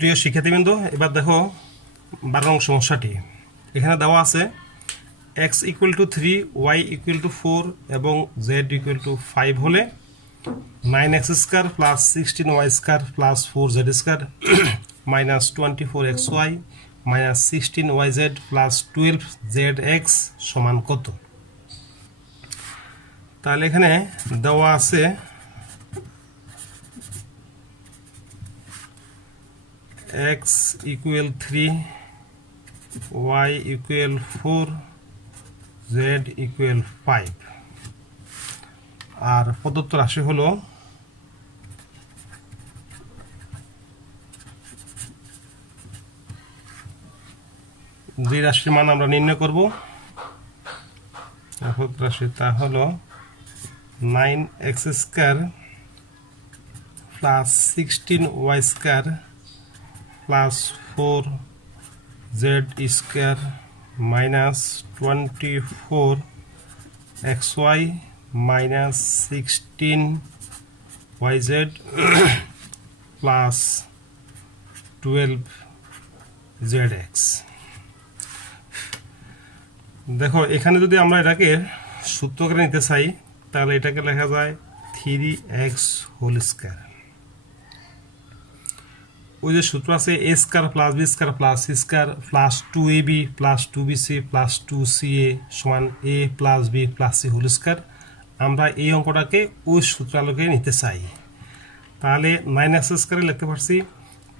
প্রিয় শিক্ষার্থীবৃন্দ, এবার দেখো 12 নং সমস্যাটি। এখানে দেওয়া আছে x = 3, y = 4 এবং z = 5 হলে 9x² + 16y² + 4z² - 24xy - 16yz + 12zx সমান কত? তাহলে এখানে দেওয়া আছে x = 3, y = 4, z = 5 আর প্রদত্ত রাশি হলো যে রাশির মান আমরা নির্ণয় করব রাশি তা হলো 9x² + 16y² + 4z² - 24xy - 16yz + 12zx। দেখো এখানে যদি আমরা এটাকে সূত্র করে নিতে চাই তাহলে এটাকে লেখা যায় 3x হোল²। ওই যে সূত্র আছে a² + b² + c² + 2ab + 2bc + 2ca = a + b + c হোল²। আমরা এই অঙ্কটাকে ওই সূত্র আলোকে নিতে চাই। তাহলে 9x² লিখতে পারছি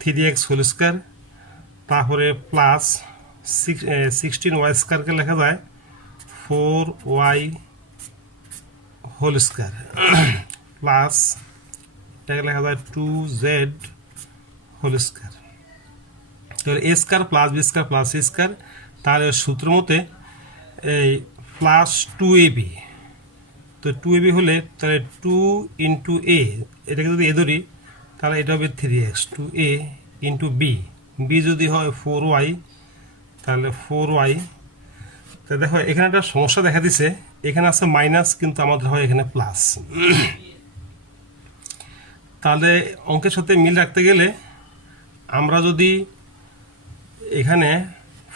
3x হোল², তারপরে প্লাস 16y² লেখা যায় 4y হোল² প্লাস এটাকে লেখা যায় 2z হোল²। তাহলে a² + b² + c², তাহলে সূত্র মতে এই প্লাস 2ab, তো 2ab হলে তাহলে 2 × a, এটাকে যদি এ ধরি তাহলে এটা হবে 3x, 2a × b, b যদি হয় 4y তাহলে 4y। তো দেখো এখানে একটা সমস্যা দেখা দিছে, এখানে আছে মাইনাস কিন্তু আমাদের হয় এখানে প্লাস। তাহলে অঙ্কের সাথে মিল রাখতে গেলে আমরা যদি এখানে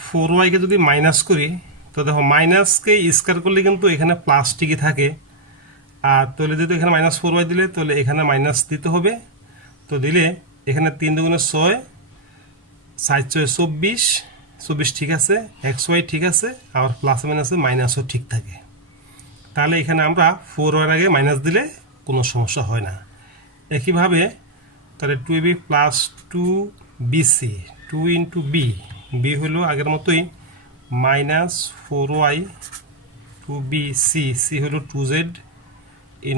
4y-কে যদি মাইনাস করি, তো দেখো মাইনাসকে স্কয়ার করলে কিন্তু এখানে প্লাস ঠিকই থাকে, আর তাহলে যদি এখানে -4y দিলে তাহলে এখানে মাইনাস দিতে হবে। তো দিলে এখানে 3 × 2 = 6, 4 × 4 = 24, 24 ঠিক আছে, xy ঠিক আছে, আবার প্লাস মাইনাসে মাইনাসও ঠিক থাকে। তাহলে এখানে আমরা 4y আগে মাইনাস দিলে কোনো সমস্যা হয় না। একইভাবে তাহলে 2ab + 2bc, 2 × b, b হলো আগের মতোই -4y, 2bc, c হলো 2z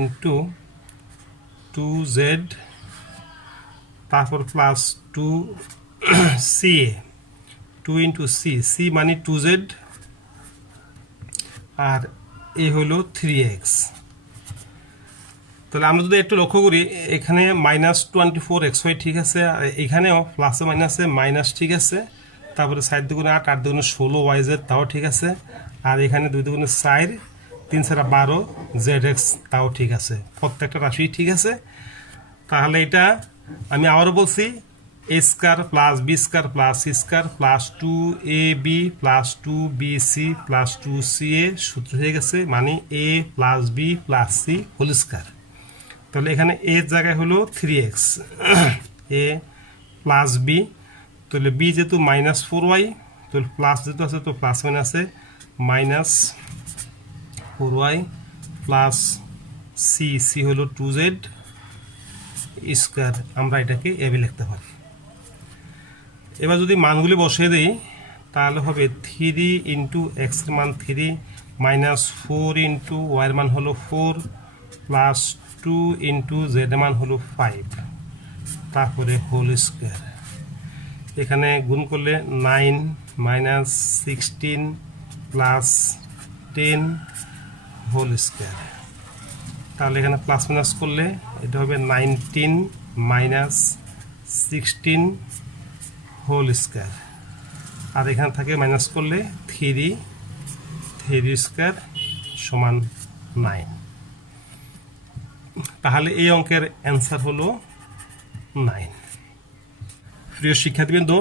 × 2z, তারপর প্লাস 2ca, 2 × c, c মানে 2z, আর এ হলো 3x। তাহলে আমরা যদি একটু লক্ষ্য করি এখানে -24xy ঠিক আছে, আর এখানেও প্লাসে মাইনাসে মাইনাস ঠিক আছে, তারপরে 4 × 2 = 8, 8 × 2 = 16yz তাও ঠিক আছে, আর এখানে 2 × 2 = 4, 3 × 4 = 12 zx তাও ঠিক আছে, প্রত্যেকটা রাশি ঠিক আছে। তাহলে এটা আমি আবারও বলছি a² + b² + c² + 2ab + 2bc + 2ca সূত্র হয়ে গেছে, মানে a + b + c হোল²। তাহলে এখানে a এর জায়গায় হলো 3x, a + b, তাহলে b যেহেতু -4y, তাহলে প্লাস যেহেতু আছে তো প্লাস মাইনাসে -4y প্লাস c, c হলো 2z², আমরা এটাকে a b লিখতে পারি। এবার যদি মানগুলি বসিয়ে দিই তাহলে হবে 3 × x এর মান 3, -4 × y এর মান হলো 4, প্লাস 2 × z এর মান হলো 5, তারপরে হোল²। এখানে গুণ করলে 9 - 16 + 10 হোল²। তাহলে এখানে প্লাস মাইনাস করলে এটা হবে 19 - 16 হোল², আর এখানে থাকে মাইনাস করলে 3, 3² = 9। তাহলে এই অঙ্কের অ্যান্সার হলো 9। প্রিয় শিক্ষার্থীবৃন্দ,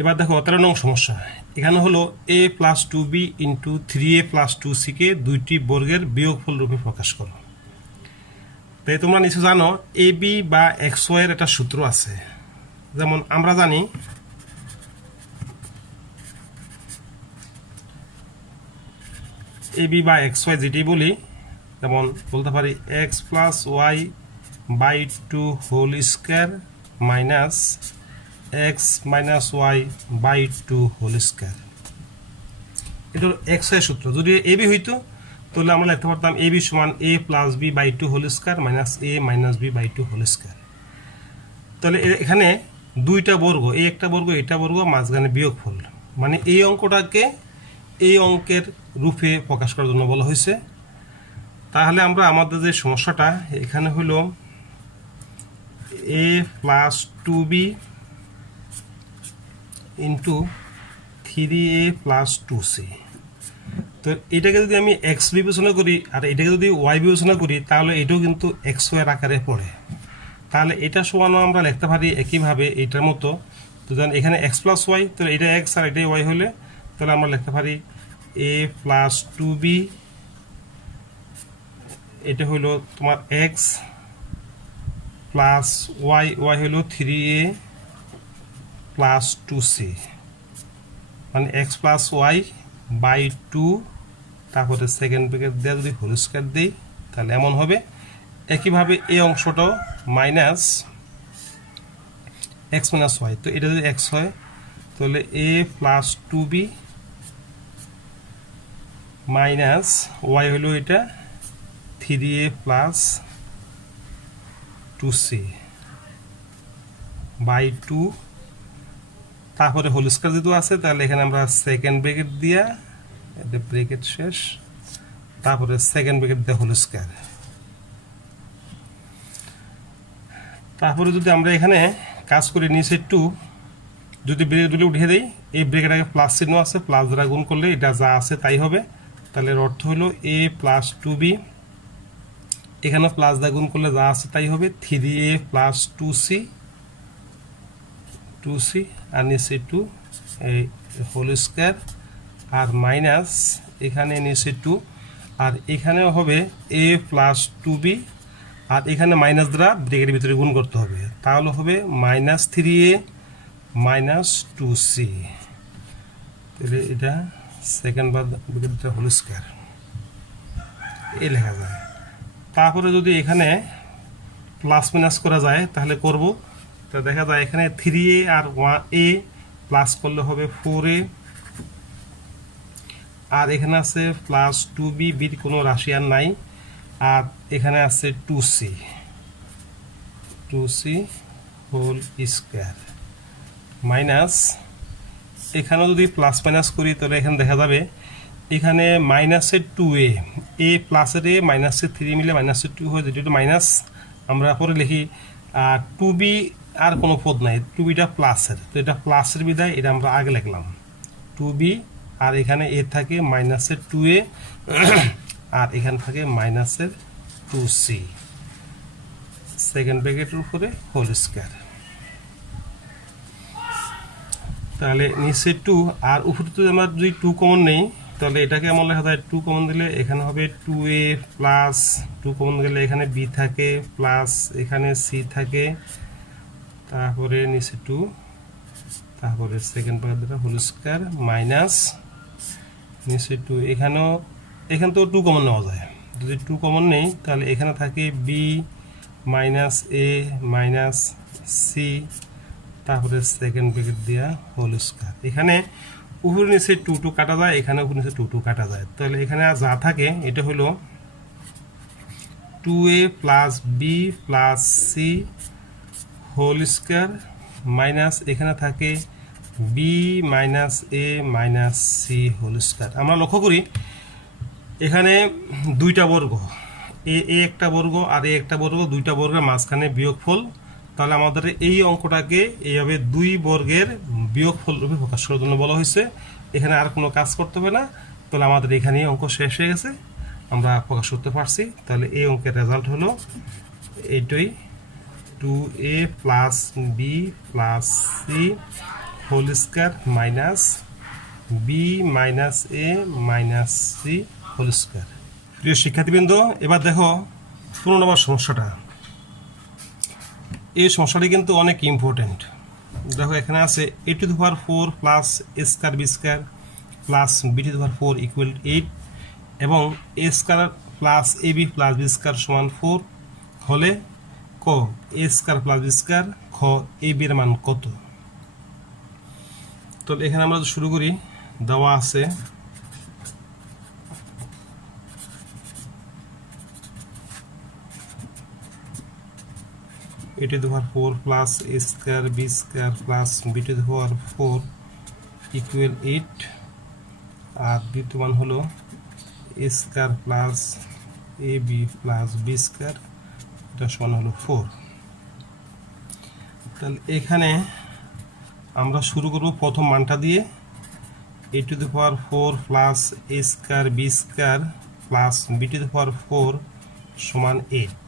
এবার দেখো 13 নং সমস্যা। এখানে হলো a plus 2b into 3a plus 2c কে দুইটি বর্গের বিয়োগফল রূপে প্রকাশ করো। তাই তোমরা নিশ্চয় জানো এ বি বা এক্স ওয়াই এর একটা সূত্র আছে। যেমন আমরা জানি এ বি বা এক্স ওয়াই যেটি বলি, যেমন বলতে পারি X plus Y by 2 whole square minus X minus Y by 2 whole square. এটা হলো এক্স ওয়াই সূত্র। যদি এ বি হইতো তাহলে আমরা লিখতে পারতাম এ বি সমান A plus B by 2 whole square minus A minus B by 2 whole square. তাহলে এখানে দুইটা বর্গ, এই একটা বর্গ এটা বর্গ, মাঝখানে বিয়োগফল, মানে এই অঙ্কটাকে এই অঙ্কের রূপে প্রকাশ করার জন্য বলা হয়েছে। তাহলে আমরা আমাদের যে সমস্যাটা এখানে হলো a plus 2b into 3a plus 2c। তো এটাকে যদি আমি এক্স বিবেচনা করি আর এটাকে যদি ওয়াই বিবেচনা করি তাহলে এটাও কিন্তু এক্স ওয়াই আকারে পড়ে। তাহলে এটা সমান আমরা লিখতে পারি একইভাবে এটার মতো। তো যখন এখানে এক্স প্লাস ওয়াই, তাহলে এটা এক্স আর এটাই ওয়াই হলে তাহলে আমরা লিখতে পারি a প্লাস 2b, এটা হলো তোমার এক্স প্লাস ওয়াই, ওয়াই হলো 3a প্লাস 2c, মানে এক্স প্লাস ওয়াই বাই 2, তারপরে সেকেন্ড ব্র্যাকেট দিয়ে যদি হোল স্কয়ার দিই তাহলে এমন হবে। একইভাবে এই অংশটাও মাইনাস এক্স মাইনাস ওয়াই, তো এটা যদি এক্স হয় তাহলে a plus 2b minus Y হলো এটা 3a প্লাস 2c বাই 2, তারপরে হোল স্কয়ার যেহেতু আছে তাহলে এখানে আমরা সেকেন্ড ব্র্যাকেট দিয়া, এটা ব্র্যাকেট শেষ, তারপরে সেকেন্ড ব্র্যাকেট দিয়ে হোল স্কয়ার। তারপরে যদি আমরা এখানে কাজ করি নিচে 2, যদি ব্র্যাকেট দুটো উঠিয়ে দেই, এই ব্র্যাকেট আগে প্লাস চিহ্ন আছে, প্লাস দ্বারা গুণ করলে এটা যা আছে তাই হবে। তাহলে এর অর্থ হলো a প্লাস 2b, এখানে প্লাস দ্বারা গুণ করলে যা আছে তাই হবে 3a প্লাস 2c আর নিচে 2 এই হোল স্কয়ার আর মাইনাস এখানে নিচে 2 আর এখানেও হবে a প্লাস 2b আর এখানে মাইনাস দ্বারা ব্র্যাকেটের ভিতরে গুণ করতে হবে, তাহলে হবে মাইনাস 3a মাইনাস 2c। তাহলে এটা সেকেন্ড ব্র্যাকেটটা হোল স্কয়ার এই লেখা যায়। তারপরে যদি এখানে প্লাস মাইনাস করা যায় তাহলে করব। তো দেখা যায় এখানে 3a আর 1a প্লাস করলে হবে 4a, আর এখানে আছে প্লাস 2b, বির কোনো রাশি আর নাই, আর এখানে আছে 2c হোল স্কয়ার মাইনাস, এখানেও যদি প্লাস মাইনাস করি তাহলে এখানে দেখা যাবে এখানে মাইনাসের 2a, a প্লাসের a মাইনাসের 3 মিলে মাইনাসের 2 হয়, যেটা মাইনাস আমরা পরে লিখি। আর 2b আর কোনো পদ নাই, 2bটা প্লাসের, তো এটা প্লাসের বিদায় এটা আমরা আগে লিখলাম 2b, আর এখানে a থাকে মাইনাসের 2a আর এখানে থাকে মাইনাসের 2c, সেকেন্ড ব্র্যাকেটের উপরে হোল স্কয়ার। তাহলে নিচে 2 আর উপরে তো আমরা যদি 2 কমন নেই তাহলে এটাকে এমন লেখা যায় 2 কমন দিলে এখানে হবে 2a প্লাস 2 কমন গেলে এখানে b থাকে প্লাস এখানে c থাকে, তারপরে নিচে 2, তারপরে second bracket whole square minus নিচে 2, এখানে তো 2 কমন নেওয়া যায়, যদি 2 কমন নেই তাহলে এখানে থাকে b minus a minus c, তারপরে সেকেন্ড ব্র্যাকেট দিয়া হোল স্কয়ার। এখানে উপরে নিচে 2 কাটা যায়, এখানে উপরে নিচে 2 কাটা যায়, তাহলে এখানে যা থাকে এটা হলো 2a plus b plus c whole square minus এখানে থাকে b minus a minus c whole square. আমরা লক্ষ্য করি এখানে দুইটা বর্গ, এ একটা বর্গ আর এ একটা বর্গ, দুইটা বর্গের মাঝখানে বিয়োগফল। তাহলে আমাদের এই অঙ্কটাকে এইভাবে 2 বর্গের বিয়োগফল রূপে প্রকাশ করার জন্য বলা হয়েছে। এখানে আর কোনো কাজ করতে হবে না, তাহলে আমাদের এখানেই অঙ্ক শেষ হয়ে গেছে, আমরা প্রকাশ করতে পারছি। তাহলে এই অঙ্কের রেজাল্ট হলো এইটাই 2a plus B plus C whole square minus B minus A minus C whole square. প্রিয় শিক্ষার্থীবৃন্দ, এবার দেখো 15 নম্বর সমস্যাটা। এই সমস্যাটি কিন্তু অনেক ইম্পর্টেন্ট। দেখো এখানে আছে a to the power 4 plus a square B square plus b to the power 4 equal 8 এবং a square plus ab plus b square সমান 4 হলে ক a square plus b square খ ab এর মান কত। তো এখানে আমরা শুরু করি। দেওয়া আছে a to the power 4 plus a square b square plus b to the power 4 equal 8 আর দ্বিতীয় মান হলো a square plus ab plus b square এটা সমান হলো 4। তাহলে এখানে আমরা শুরু করব প্রথম মানটা দিয়ে a to the power 4 plus a square b square plus b to the power 4 সমান 8।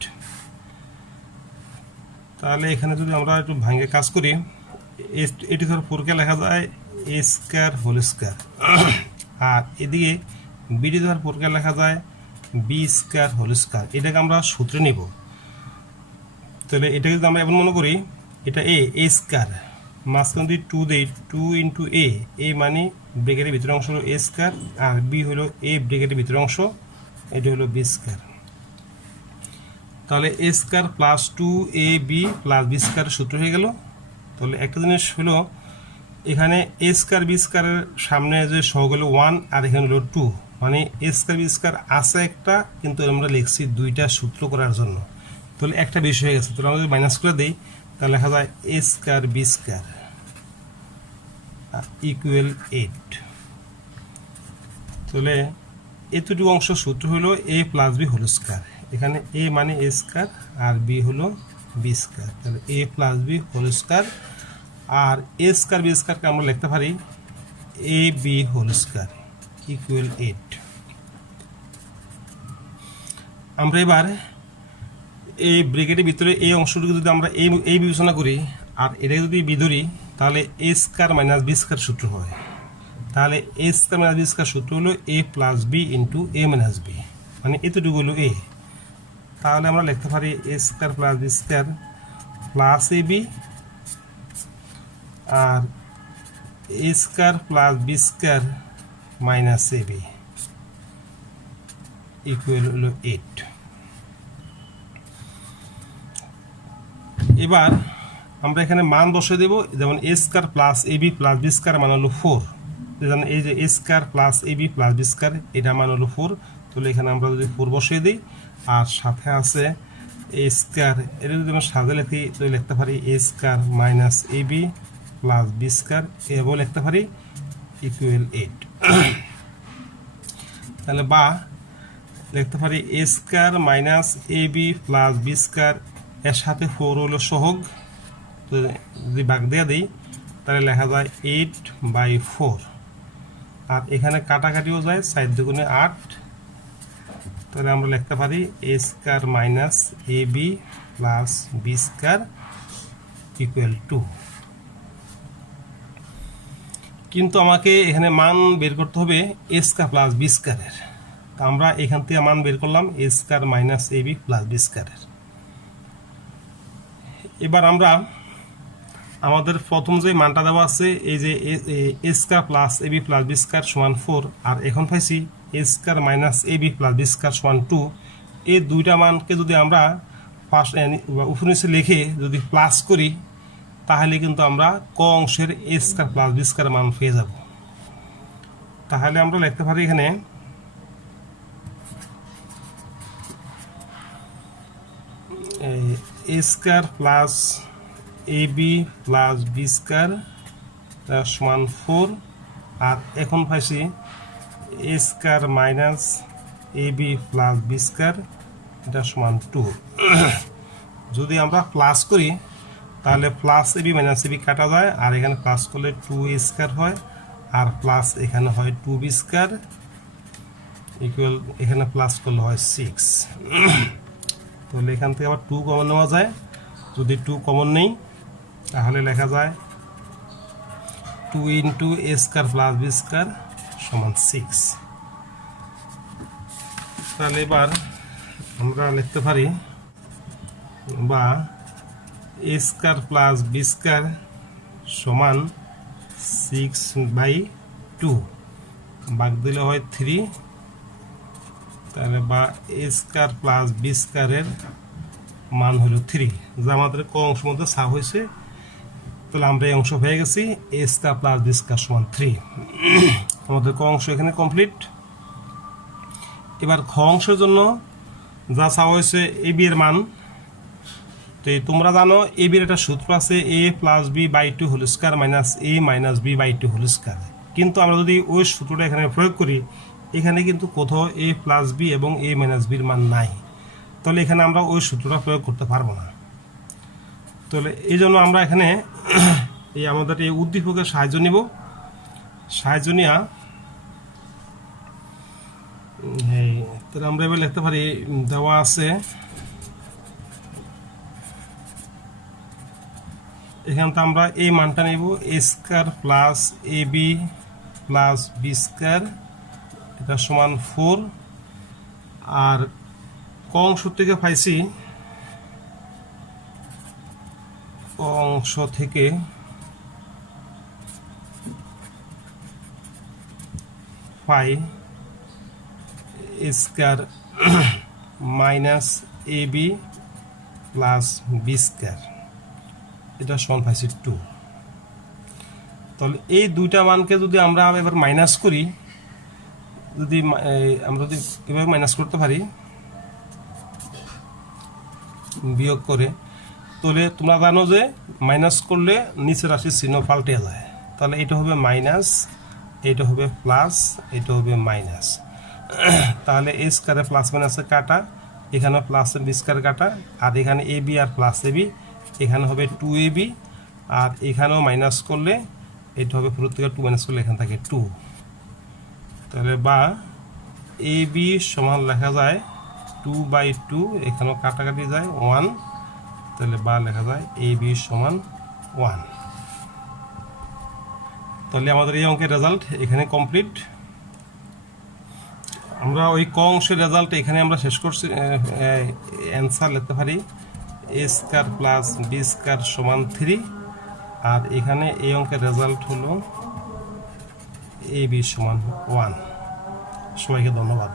তাহলে এখানে যদি আমরা একটু ভাঙে কাজ করি a to the power 4 কে লেখা যায় a স্কয়ার হোল স্কয়ার আর এদিকে b to the power 4 কে লেখা যায় b স্কয়ার হোল স্কয়ার। এটাকে আমরা সূত্রে নিব। তাহলে এটা যদি আমরা এমন মনে করি এটা a স্কয়ার মাঝখানে যদি 2 দেই 2 ইনটু a মানে ব্র্যাকেটের ভিতরের অংশ হলো a স্কয়ার আর b হলো a ব্র্যাকেটের ভিতরের অংশ এটা হলো b স্কয়ার। তাহলে a square plus 2ab plus b square সূত্র হয়ে গেল। তাহলে একটা জিনিস হলো এখানে a স্কয়ার b স্কয়ারের সামনে যে সহগ হলো 1 আর এখানে হলো 2 মানে a স্কয়ার b স্কয়ার আছে একটা কিন্তু আমরা লিখছি দুইটা সূত্র করার জন্য। তাহলে একটা বিষয় হয়ে গেছে। তাহলে আমরা যদি মাইনাস করে দেই তাহলে লেখা যায় a square b square equal 8। তাহলে এতটুকু অংশ সূত্র হলো a plus b whole square. এখানে a মানে a স্কয়ার আর b হলো b স্কয়ার। তাহলে a plus b whole square আর a স্কয়ার b স্কয়ারকে আমরা লিখতে পারি ab হোল স্কয়ার ইকুয়াল 8। আমরা এবার এই ব্র্যাকেটের ভিতরে এই অংশটুকু যদি আমরা এই বিবেচনা করি আর এটাকে যদি বি ধরি তাহলে a square minus b square সূত্র হয়। তাহলে a square minus b square সূত্র হলো a plus b into a minus b মানে এতটুকু হলো a। তাহলে আমরা লিখতে পারি a square plus b square plus ab আর a square plus b square minus ab equal হলো 8। এবার আমরা এখানে মান বসিয়ে দেব। যেমন a square plus ab plus b square মান হলো 4। যেমন এই যে a square plus ab plus b square এটা মান হলো 4। তাহলে এখানে আমরা যদি 4 বসিয়ে দিই আর সাথে আছে a স্কয়ার এটা যদি আমরা সাথে লিখি তাহলে লিখতে পারি a square minus ab plus b square এবং লিখতে পারি ইকুয়াল 8। তাহলে বা লিখতে পারি a square minus ab plus b square এর সাথে 4 হলো সহগ। তো যদি ভাগ দিয়ে দিই তাহলে লেখা যায় 8/4 আর এখানে কাটাকাটিও যায় 4 দুগুণে 8। তাহলে আমরা লিখতে পারি a square minus ab plus b square equal 2। কিন্তু আমাকে এখানে মান বের করতে হবে a স্কয়ার প্লাস b স্কয়ারের। তো আমরা এখান থেকে মান বের করলাম a square minus ab plus b স্কয়ারের। এবার আমরা আমাদের প্রথম যে মানটা দেওয়া আছে এই যে a square plus ab plus b square সমান 4 আর এখন পাইছি a square minus ab plus b square সমান 2। এই দুইটা মানকে যদি আমরা উপর নিচে লিখে যদি প্লাস করি তাহলে কিন্তু আমরা ক অংশের a square plus b square মান পেয়ে যাব। তাহলে আমরা লিখতে পারি এখানে a square plus ab plus b square সমান 4 আর এখন পাইছি a square minus ab plus b square এটা সমান 2। যদি আমরা প্লাস করি তাহলে প্লাস ab মাইনাস ab কাটা যায় আর এখানে প্লাস করলে 2a স্কয়ার হয় আর প্লাস এখানে হয় 2b স্কয়ার ইকুয়াল এখানে প্লাস করলে হয় 6। তাহলে এখান থেকে আবার 2 কমন নেওয়া যায় যদি 2 কমন নেই তাহলে লেখা যায় 2 ইন্টু এ স্কয়ার প্লাস বি স্কয়ার সমান 6। তাহলে এবার আমরা লিখতে পারি বা এ স্কয়ার প্লাস বি স্কয়ার সমান 6/2 ভাগ দিলে হয় 3। তাহলে বা এ স্কয়ার প্লাস বি স্কয়ারের মান হলো 3, যা আমাদের ক অংশের মধ্যে ছাপ হয়েছে। তাহলে আমরা এই অংশ পেয়ে গেছি এ স্কয়ার প্লাস বি স্কয়ার সমান 3। আমাদের ক অংশ এখানে কমপ্লিট। এবার খ অংশের জন্য যা চাওয়া হয়েছে এ বি এর মান। তো তোমরা জানো এ বির একটা সূত্র আছে a plus B by 2 whole square minus a minus B by 2 whole square. কিন্তু আমরা যদি ওই সূত্রটা এখানে প্রয়োগ করি, এখানে কিন্তু কোথাও a প্লাস বি এবং a মাইনাস বির মান নাই। তাহলে এখানে আমরা ওই সূত্রটা প্রয়োগ করতে পারবো না। তাহলে এই জন্য আমরা এখানে এই আমাদের এই উদ্দীপকের সাহায্য নিব। সাহায্য নেওয়া তাহলে আমরা এবার লিখতে পারি দেওয়া আছে এখান থেকে আমরা এই মানটা নেব এ square plus A B plus B square, এটা সমান 4। আর ক অংশ থেকে পাইছি ক অংশ থেকে পাই এ square minus A B plus B square, এটা সমান পাইছি 2। তাহলে এই দুইটা মানকে যদি আমরা এবার মাইনাস করি, যদি আমরা যদি এভাবে মাইনাস করতে পারি বিয়োগ করে, তাহলে তোমরা জানো যে মাইনাস করলে নিচের রাশির চিহ্ন পাল্টে যায়। তাহলে এটা হবে মাইনাস, এটা হবে প্লাস, এটা হবে মাইনাস। তাহলে এ স্কয়ারে প্লাস মাইনাসে কাটা, এখানে প্লাস বি স্কয়ার কাটা, আর এখানে A B R plus A B, এখানে হবে 2ab, আর এখানেও মাইনাস করলে এটা হবে পুরো থেকে 2 মাইনাস করলে এখান থেকে 2। তাহলে বা এ বি সমান লেখা যায় 2/2, এখানেও কাটাকাটি যায় 1। তাহলে বা লেখা যায় এ বি সমান 1। তাহলে আমাদের এই অঙ্কের রেজাল্ট এখানে কমপ্লিট। আমরা ওই ক অংশের রেজাল্ট এখানে আমরা শেষ করছি। অ্যান্সার লিখতে পারি এ স্কয়ার প্লাস বি স্কয়ার সমান 3। আর এখানে এই অঙ্কের রেজাল্ট হলো এ বি সমান 1। সবাইকে ধন্যবাদ।